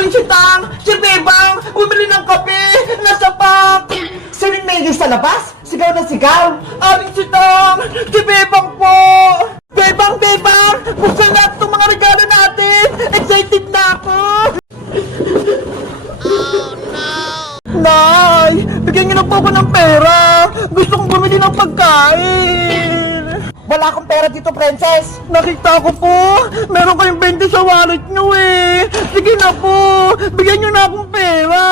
Aling Sitang! Si Bebang! Bumili ng kape! Nasa pack! Sining Mayor sa labas? Sigaw na sigaw! Aling Sitang! Si Bebang po! Bebang! Bebang! Buksan natin itong mga regalo natin! Excited na ako! Nay! Bigyan niyo na po ako ng pera! Gusto kong bumili ng pagkain! Wala akong pera dito, Princess! Nakita ko po! Meron kayong 20 sa wallet niyo eh! Sige na po! Bigyan niyo na akong pera!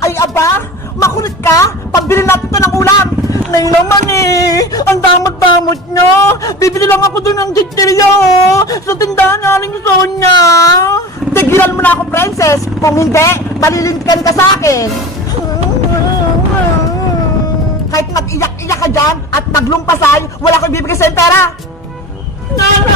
Ay, aba! Makulit ka! Pambili natin ito ng ulam! Nay naman eh! Ang damot-damot niyo! Bibili lang ako doon ng chichirya oh! Sa tindahan na Aling Sonia! Tigilan mo na ako, Princess! Kung hindi, malilintikan ka sa akin! Kahit mag-iyak-iyak ka dyan at maglumpasay, wala ko ibibigay sa'yo pera! Nanay!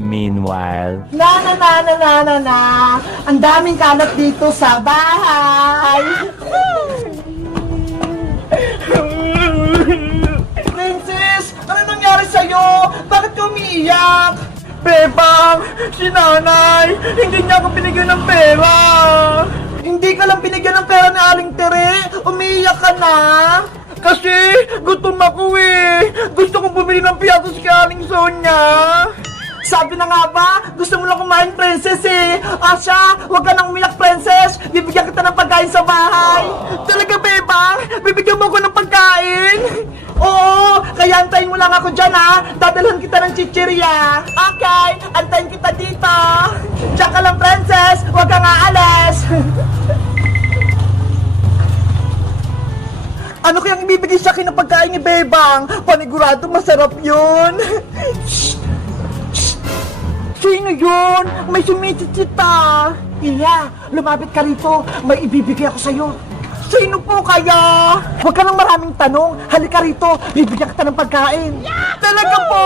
Meanwhile, Na! Ang daming kalat dito sa bahay! Princess! Ano nangyari sa'yo? Bakit ka umiiyak? Bebang! Si nanay! Hindi niya ako binigyan ng pera! Hindi ka lang binigyan ng pera ni Aling Tere! Umiiyak ka na! Kasi gutom ako eh! Gusto kong bumili ng piyatos kay Aling Sonia! Sabi na nga ba, gusto mo lang kumain, Princess eh! Asya, huwag ka nang umiyak, Princess! Bibigyan kita ng pagkain sa bahay! Talaga, Bebang? Bibigyan mo ako ng pagkain? Oo, kaya antayin mo lang ako dyan ha! Dadalhan kita ng chichirya! Okay, antayin kita dito! Diyan ka lang, Princess! Huwag kang aalis! Ano kayang ibibigay sa akin ng pagkain ni Bebang? Panigurado masarap yun! Sino yun? May sumisitsita! Iya, lumapit ka rito. May ibibigay ako sa'yo. Sino po kaya? Huwag ka nang maraming tanong. Halika rito. Bibigyan kita ng pagkain. Yeah! Talaga po!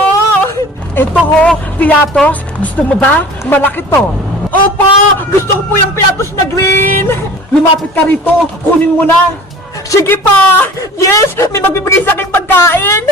Ito ho, piatos. Gusto mo ba? Malaki to. Opo! Gusto ko po yung piatos na green. Lumapit ka rito. Kunin mo na. Sige pa! Yes! May magbibigay sa akin pagkain!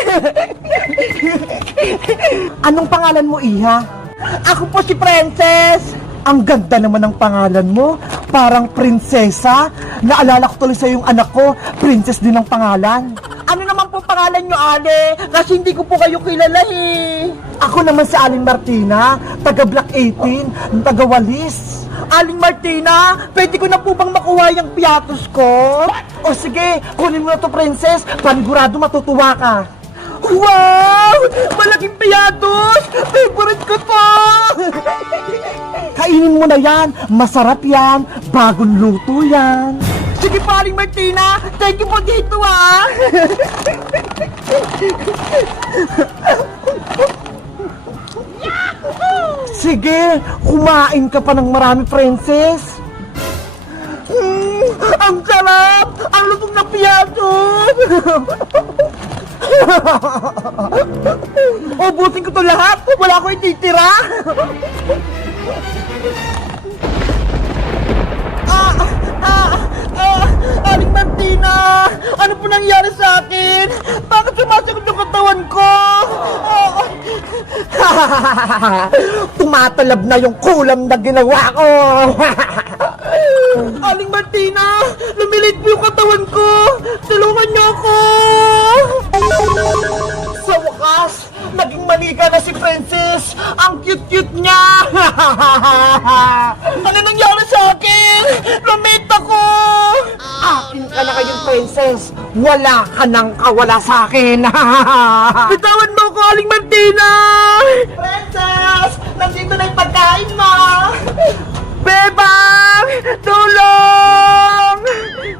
Anong pangalan mo, Iha? Ako po si Princess! Ang ganda naman ng pangalan mo. Parang prinsesa. Naalala ko tuloy sa yung anak ko. Princess din ang pangalan. Ano naman po pangalan nyo, Ale? Kasi hindi ko po kayo kilala eh. Ako naman si Aling Martina. Taga Block 18. Taga Walis. Aling Martina, pwede ko na po bang makuha yung piatos ko? O sige, kunin mo na to, Princess. Panigurado matutuwa ka. Wow! Malaking piatos! Favorite ko to! Kainin mo na yan. Masarap yan. Bagong luto yan. Sige pa, Aling Martina. Thank you po dito, ah. Sige, kumain ka pa ng marami, Princess. Ang sarap! Ang lutong na piatos! Ubusin ko to lahat! Wala ko ititira! Aling Martina! Ano po nangyari sa akin? Bakit sumasagot yung katawan ko? Tumatalab na yung kulam na ginawa ko! Aling Martina! Lumilit po yung katawan ko! Tulungan niyo ako! Sa wakas, naging manika na si Princess! Ang cute-cute niya! Ano nangyari sa akin? Lumit ako! Akin ka na kayong Princess! Wala ka nang kawala sa akin! Bitawan mo ko, Aling Martina! Princess! Nandito na yung pagkain mo! Bebang! Tulong!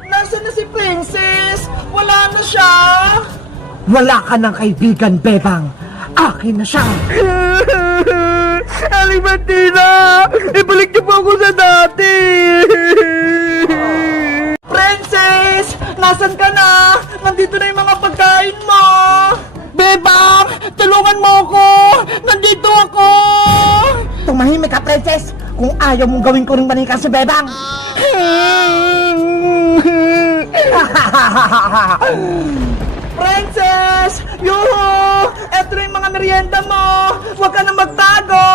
Nasaan na si Princess? Wala na siya! Wala ka ng kaibigan, Bebang! Akin na siya! Aling Martina! Ibalik niyo po ako sa dati! Princess! Nasaan ka na? Nandito na yung mga pagkain mo! Bebang! Tulungan mo ako! Nandito ako! Tumahimik ka, Princess! Kung ayaw mong gawin ko rin manika si Bebang! Princess! Princess! Yuhu! Eto na yung mga merienda mo! Huwag ka na magtago!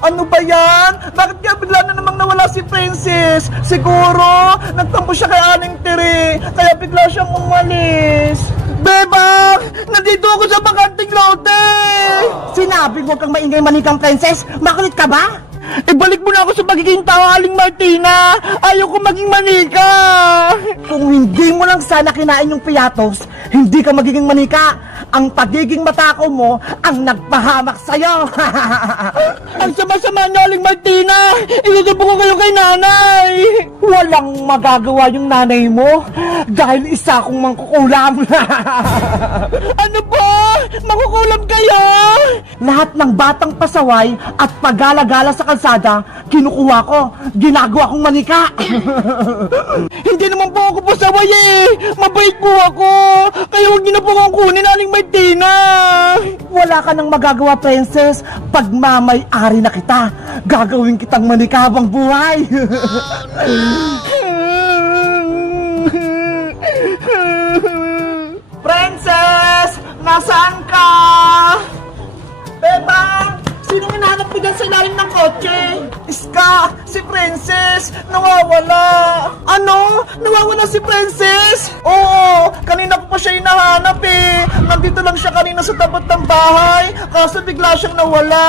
Ano ba yan? Bakit kaya bigla na namang nawala si Princess? Siguro, nagtampo siya kay Aling Tiri, kaya bigla siyang umalis. Bebang! Nandito ako sa bakanting lote! Sinabi huwag kang maingay manikang princess. Makulit ka ba? Ibalik mo na ako sa pagiging tao, Aling Martina! Ayaw ko maging manika! Kung hindi mo lang sana kinain yung piatos, hindi ka magiging manika. Ang pagiging matakaw mo ang nagpahamak sa'yo. Ang sama-sama niyo, Aling Martina! Isusubo ko kayo kay nanay! Walang magagawa yung nanay mo dahil isa akong mangkukulam. Ano po? Makukulam kayo? Lahat ng batang pasaway at pagala-gala sa kalsada, kinukuha ko, ginagawa kong manika. Hindi naman po ako pasaway eh! Mabait po ako! Kaya huwag niyo na po akong kunin, Aling Martina! Wala ka nang magagawa, princess. Pagmamay-ari na kita, gagawin kitang manika habang buhay. Princess! Nasaan ka? Bebang! Sinong hinahanap mo dyan sa ilalim ng kotse? Iska! Si Princess! Nawawala! Ano? Nawawala si Princess? Oo! Kanina ko pa siya hinahanap eh! Nandito lang siya kanina sa tapat ng bahay, kaso bigla siyang nawala!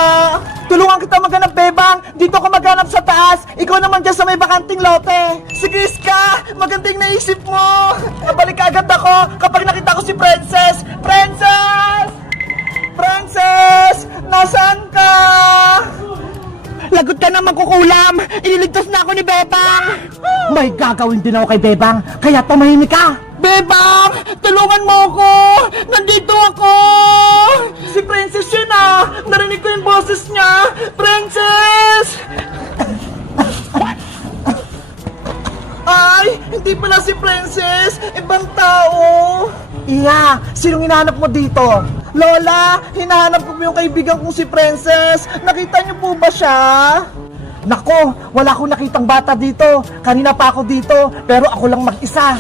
Tulungan kita maghanap, Bebang! Dito ka maghanap sa taas! Ikaw naman dyan sa may bakanting lote! Sige, Iska! Magandang naisip mo! Nabalik agad ako kapag nakita ko si Princess! Princess! Princess! Nasaan ka? Lagot ka na magkukulam! Ililigtas na ako ni Bebang! May gagawin din ako kay Bebang, kaya tumahimik ka! Bebang! Tulungan mo ako! Nandito ako! Si Princess yun ah! Narinig ko yung boses niya! Princess! Ay! Hindi pala si Princess! Ibang tao! Iya, sinong hinahanap mo dito? Lola! Hinahanap ko po yung kaibigan kong si Princess! Nakita niyo po ba siya? Nako, wala akong nakitang bata dito. Kanina pa ako dito, pero ako lang mag-isa.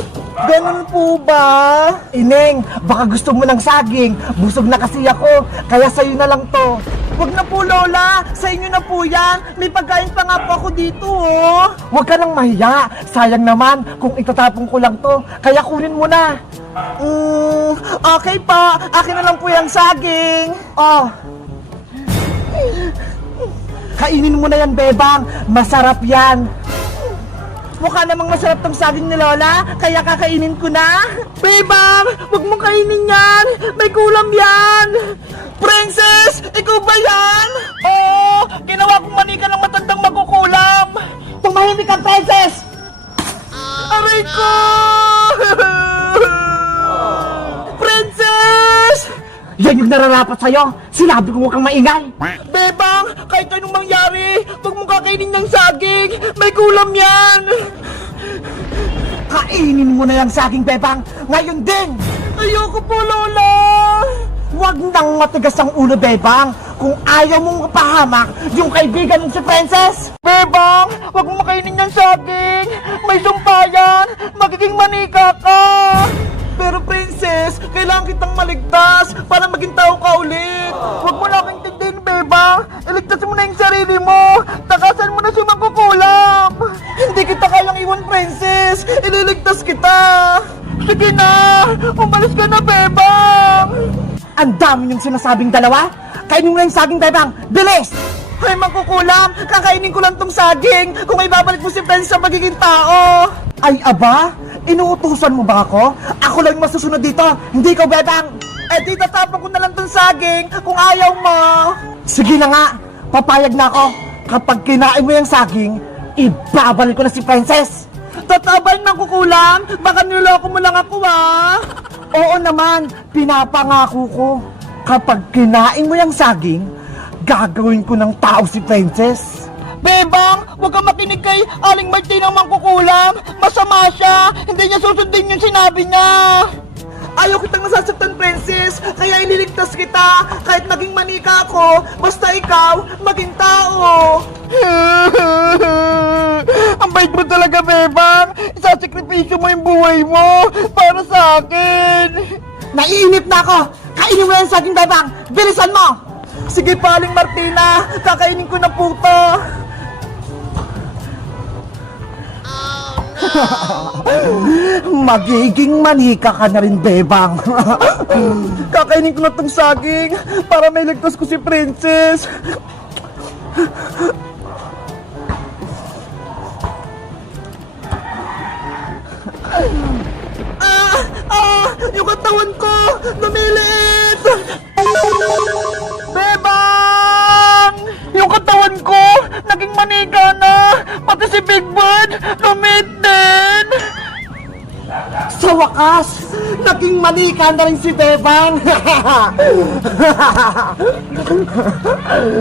Ganun po ba? Ineng, baka gusto mo ng saging. Busog na kasi ako, kaya sa'yo na lang to. Huwag na po, Lola! Sa inyo na po yan! May pagkain pa nga po ako dito, oh! Huwag ka nang mahiya. Sayang naman kung itatapon ko lang to. Kaya kunin mo na. Okay pa! Akin na lang po yung saging! Oh. Kainin mo na yan, Bebang. Masarap yan. Mukha namang masarap tong saging ni Lola, kaya kakainin ko na. Bebang! Huwag mong kainin yan! May kulam yan! Princess! Ikaw ba yan? Oo! Ginawa kong manika ng matandang magkukulam! Tumahimik ka, princess! Aray ko! Princess! Yan yung nararapat sa'yo. Sinabi ko huwag kang maingay. Bebang! Kahit anong mangyari, huwag mong kakainin ng saging! May kulam yan! Kainin mo na yung saging, Bebang. Ngayon din. Ayoko po, Lola! Huwag nang matigas ang ulo, Bebang. Kung ayaw mong mapahamak yung kaibigan mong si Princess. Bebang! Huwag mong makainin ng saging! May sumpayan! Magiging manika ka! Pero Princess, kailangan kitang maligtas para maging tao ka ulit! Huwag mo lang intindihin, Bebang! Iligtas mo na yung sarili mo! Takasan mo na si magkukulam! Hindi kita kayang iwan, Princess! Ililigtas kita! Sige na! Umalis ka na, Bebang! Ang dami niyong sinasabing dalawa. Kainin mo na yung saging, Bebang. Bilis! Ay, magkukulam! Kakainin ko lang tong saging kung may babalik mo si Princess sa magiging tao! Ay, aba? Inuutusan mo ba ako? Ako lang yung masusunod dito. Hindi ikaw, Bebang. Eh di tatapon ko na lang tong saging kung ayaw mo! Sige na nga. Papayag na ako. Kapag kinain mo yung saging, ibabalik ko na si Princess. Tatabay ng kukulam! Baka niloko mo lang ako, ah! Oo naman, pinapangako ko. Kapag kinain mo yung saging, gagawin ko ng tao si Princess. Bebang, huwag kang makinig kay Aling Martina mangkukulam. Masama siya. Hindi niya susundin yung sinabi niya. Ayaw kitang nasasaktan, Princess. Kaya ililigtas kita. Kahit maging manika ako, basta ikaw, maging tao. Ang bait mo talaga, Bebang. Isasakripisyo mo yung buhay mo para sa akin. Naiinip na ako! Kainin mo yan sa aking bebang! Bilisan mo! Sige pa, Aling Martina! Kakainin ko na po to! Magiging manika ka na rin, bebang. Kakainin ko na tong saging para may ligtas ko si Princess! Yung katawan ko! Lumilit! Bebang! Yung katawan ko! Naging manika na! Pati si Big Bird! Lumit din! Sa wakas, naging manika na rin si bebang.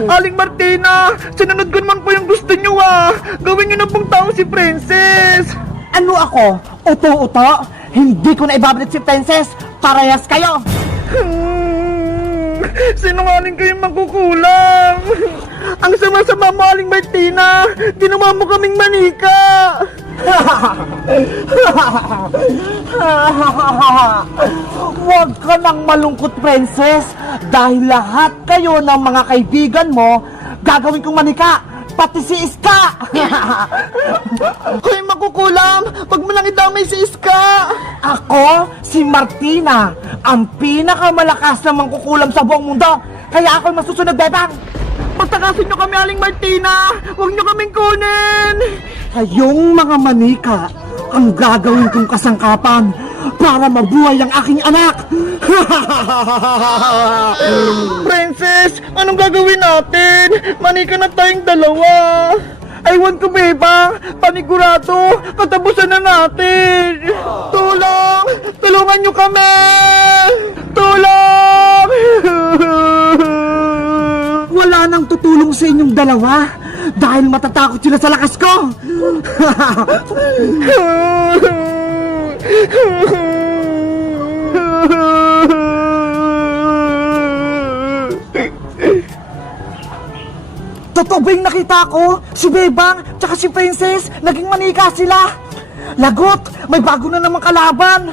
Aling Martina! Sinunod ko naman po yung gusto nyo ah! Gawin nyo na pong tao si Princess! Ano ako? Uto-uto? Hindi ko na ibabalik si Princess. Parehas kayo. Sinungaling kayong magkukulang! Ang sama-sama mo, Aling Martina! Ginawa mo kaming manika! Huwag ka nang malungkot, Princess. Dahil lahat kayo ng mga kaibigan mo, gagawin kong manika. Pati si Iska! Hoy, makukulam! Wag mo lang idamay si Iska! Ako, si Martina, ang pinakamalakas na mangkukulam sa buong mundo. Kaya ako'y masusunod, bebang. Pagtakasin nyo kami, Aling Martina! Huwag nyo kaming kunin! Kayong mga manika ang gagawin kong kasangkapan para mabuhay ang aking anak. Princess, anong gagawin natin? Manika na tayong dalawa! Aywan ko, bebang! Panigurado! Katapusan na natin! Tulong! Tulungan nyo kami! Tulong! Wala nang tutulong sa inyong dalawa dahil matatakot sila sa lakas ko. Totoo ba yung nakita ko? Si Bebang tsaka si Princess, naging manika sila. Lagot, may bago na namang kalaban.